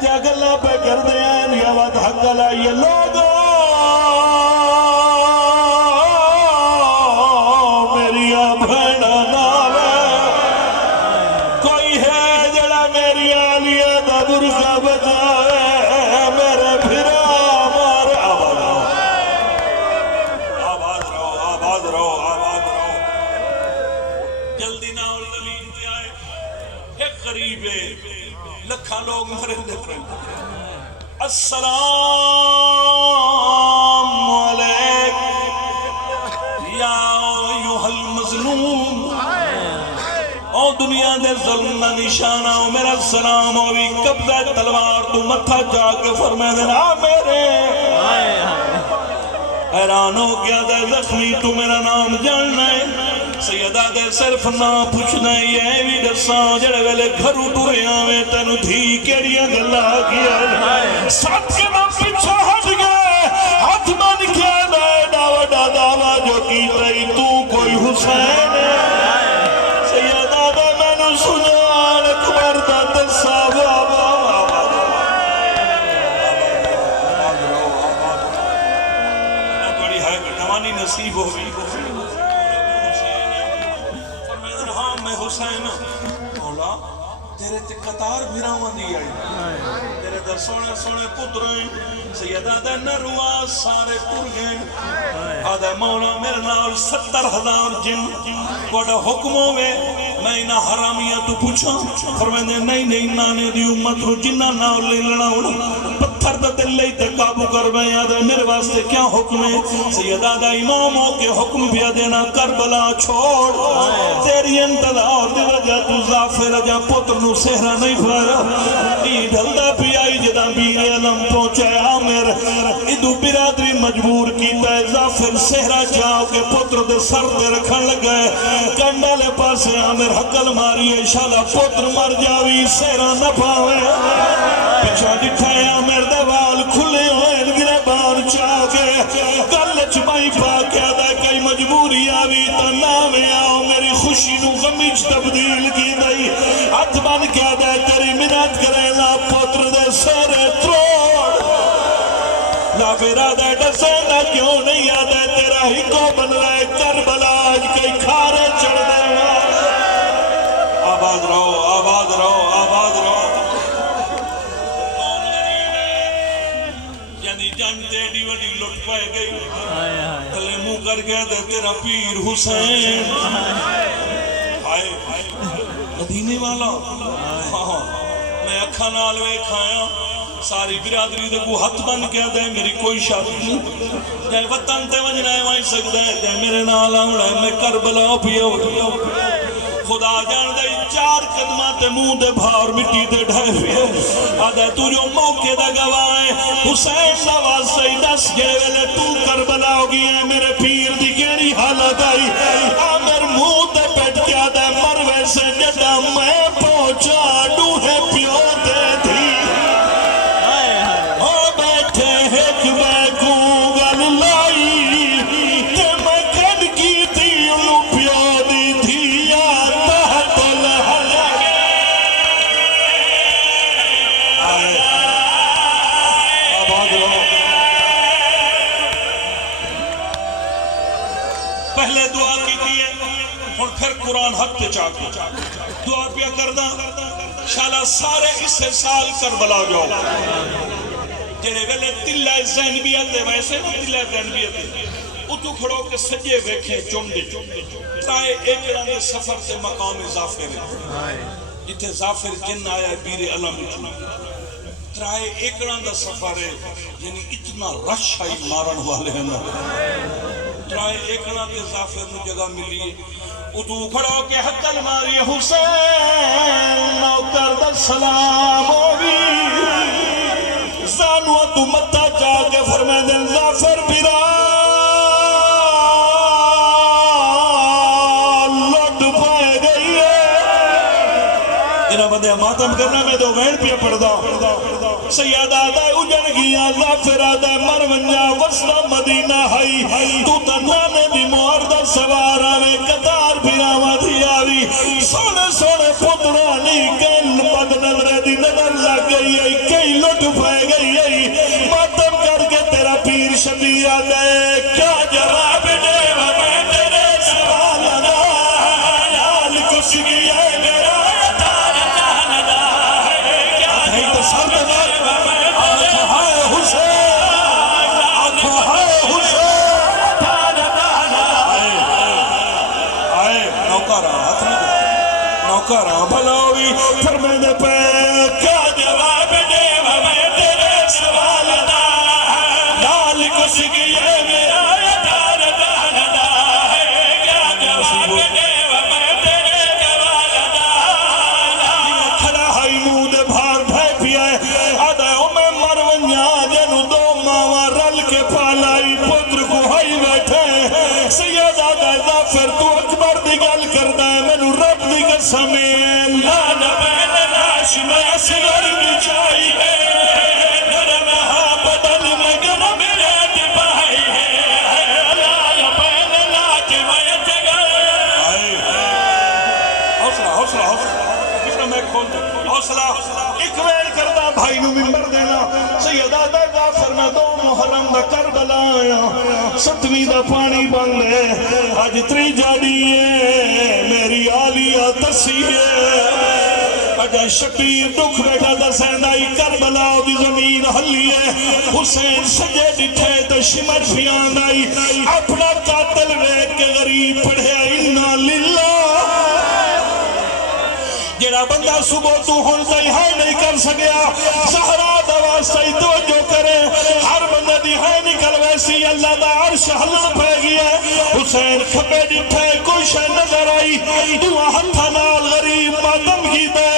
اجا گلا پہ کر دیا یا بات حق لائیے لوگوں میری بھیڑا ناوے کوئی ہے جڑا میری آلیہ دا برکا بجائے میرے بھرا مارے آباد رہو آباد رہو آباد رہو جلدی نہ علمین پہ آئے ایک غریب ہے لکھا لوگ مرندے پرند السلام علیکم یا ایوہ المظلوم او دنیا دے ظلم نہ نشانہ او میرا سلام ہوئی قبضہ تلوار تو متھا جا کے فرمائے دینا میرے حیران ہو گیا دے زخمی تو میرا نام جاننا ہے سیدہ دے صرف نہ پوچھنا یہ بھی دساں جڑے ویلے گھرو ٹورے آویں تینو دھی کیڑیاں گلا کیا ساتھ کے نہ پیچھا ہٹ گئے ہاتھ من کیا دے ڈاوہ ڈاوا جو کی تئی تو کوئی حسین ہے سیدہ دے میں نے سنان اکبر دا دسا بابا بڑی ہے کٹوانی نصیب ہوئی حسین مولا تیرے تے قطار بھیراواں دی آئی تیرے در سونے سونے پتر ہیں سیدہ دے نروا سارے ٹر گئے آدھے مولا میرے نال 70,000 جن کوڑا حکموں میں انہا حرامیہ تو پوچھا فرمائے نہیں نانے دی امت رو جنہ ناؤ لے لڑا اڑا پتھر دا دل لئی تے قابو کر بھائی آدھے میرے واسطے کیا حکم ہے سیدہ دا اماموں کے حکم بھی دینا کربلا چھوڑ تیری انتظار دی وجہ تو زافر جا پتر نو سہرہ نہیں پھایا ای ڈھلدہ پی آئی جدا بیر علم پہنچے آمیر ادو برادری مجبور کی تے زافر سہرہ جاؤ کے پتر دے سر دے رکھن لگئے کنڈالے پاسے آمیر حقل ماری ہے شالا پتر مر جاوی سہرہ نہ پاوے پچھا جٹھائے آمیر دوال کھلے ہوئے گرے بار چاہ کے کلچ بائی پا کیا دے کئی مجبوری آوی تا نامے آؤ میری خوشی نو غمیج تبدیل کی دئی ہاتھ بان کیا دے تیری منت کرے لا پتر دے سارے تروڑ لا بیرا دے ڈسینا کیوں نہیں آدھے تیرا ہی کو بن رہے کربلا آج کئی کھارے چڑھ دے آباد رہو آباد رہو آباد رہو یعنی جانتے ڈی وڈی لٹ پائے گئی تلے مو کر گیا دے تیرا پیر حسین مدینے والا میں اکھا نالوے کھایا ساری برادری دے کو ہاتھ بن کیا دے میری کوئی شادی نہیں جائے وطن تے وجنہ ہے وہیں سکتا ہے جائے میرے نال آؤڑا ہے میں کربلا پیو خدا جان دے 4 قدمہ تے منہ دے بھار مٹی دے ڈھائے پیو آدھے تو جو موقع دا گواہیں حسین نواز سے دس گئے ویلے تو کربلا ہو گئی ہے میرے پیر دی کیڑی حالت آئی آمر منہ دے پیٹ کیا دے مروے سے جڑا میں پہنچا ڈوہے پیو دے تھی پہلے دعا کی دیئے اور پھر قرآن حق تے چاہتے دعا پیا کردہ شالا سارے اسے سال کربلا جاؤ جنہیں ویلے تلہ زینبیت ہے ویسے تلہ زینبیت ہے اتو کھڑو کے سجے ویکھیں چونڈے ترائے ایک رنگ سفر سے مقام زافر ہے جتے زافر جن آیا ہے بیر علم ترائے ایک رنگ سفر ہے یعنی اتنا رش آئی مارن والے ہیں ترائے ایک رنگ زافر نو جگہ ملی اتو کھڑو کے حقل ماری حسین نوکر دا سلام ہوگی زانو تو متا جا کے فرمائے دن زافر بیرا لٹ پائے گئی ہے انہا بندے ماتم کرنا میں دو وین پہ پڑھدا سیادہ آدھائے اجڑ گیا زافر آدھائے مرونجا وسط مدینہ ہائی تو تنانے دی موردہ سوار آوے قطار پھراوا تھی آوی سونے سونے پترانی کن بد نظرے دی نظر لگ گئی ہے کئی لٹ پہ گئی ہے ماتم کر کے تیرا پیر شبیر آدھے کیا جواب دے میں تیرے سوال دا حال کچھ گیا ہے میرا تارا جاندا ہے کیا جواب سر دے آنکھ ہائے حسین آنکھ ہائے حسین تارا جاندا آئے نوکارا ہاتھ نہیں دے نوکارا بھلاوی فرمیدے پہ کیا جواب دے میں تیرے سوال دا لال کچھ گیا میرا یادار داندا ہے کیا جواب دے میں تیرے سوال دا کھڑا ہائی مود بھار بھائی پیا ہے آدھے میں مرونیا جنو دو ماما رل کے پالائی پتر کو ہائی بیٹھے سید آدھے ظافر تو اکبر دی گل کردہ ہے میں رب دی قسمیں لانا بین لاش میں اصغر بھی چاہیے نرم ہاں بدل میں گرم ریت پائی ہے لانا بین لاش میں جگر حوصلہ حوصلہ حوصلہ میں کھول دے حوصلہ ایک ویل کردہ بھائی نو ممبر دینا سیدہ دا غافر میں دو محرم دا کربلا آیا ستویں دا پانی بن لے آج تری جاڑی ہے میری آلیہ تسی ہے اجا شبیر دکھ بیٹھا دا سیندائی کربلا دی زمین حلی ہے حسین سجے دٹھے تو شمر فیان آئی اپنا قاتل ویٹ کے غریب پڑھے انہا للہ جڑا بندہ صبح تو ہون سے ہائی نہیں کر سکیا زہرا دوا سہی توجہ کرے ہر بندہ دی ہائی نکل ویسی اللہ دا عرش حلن پہ گیا حسین کھپے ڈٹھے کوئی شہ نظر آئی دعا ہتھا نال غریب ماتم کی دے